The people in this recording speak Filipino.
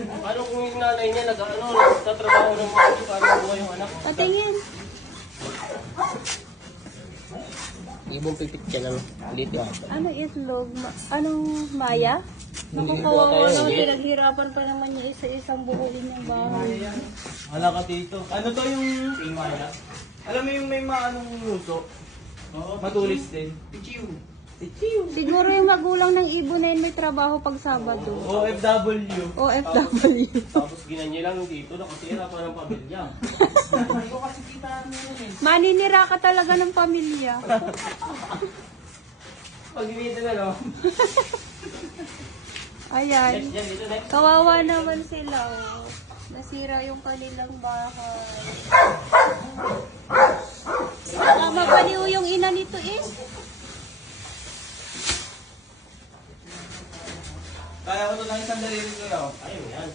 Ano kung yung nanay niya nagtatrabaho ng mga ito para mabuhay yung anak? Patingin. Ibong pipit ka lang. Dito ah. Ano itlog? Anong maya? Naku, Hindi kawawa po tayo, naman. hindi. Pinaghirapan pa naman niya isa-isang buuin yung bahay. Wala ka dito. Ano to yung Maya? Alam mo yung may maanong luso? Matulis din. Pichiw. Siguro yung magulang ng ibon na yun may trabaho pag Sabado. OFW. OFW. Tapos ginanya lang dito, nakatira pa ng pamilya. Maninira ka talaga ng pamilya. Pag dito na no? Ayan. Yan, dito next. Kawawa naman sila. Oh. Nasira yung kanilang bahay. Baka mabaliw yung ina nito eh. Kaya ko to lang isang daliri ko yun. Ayun yan.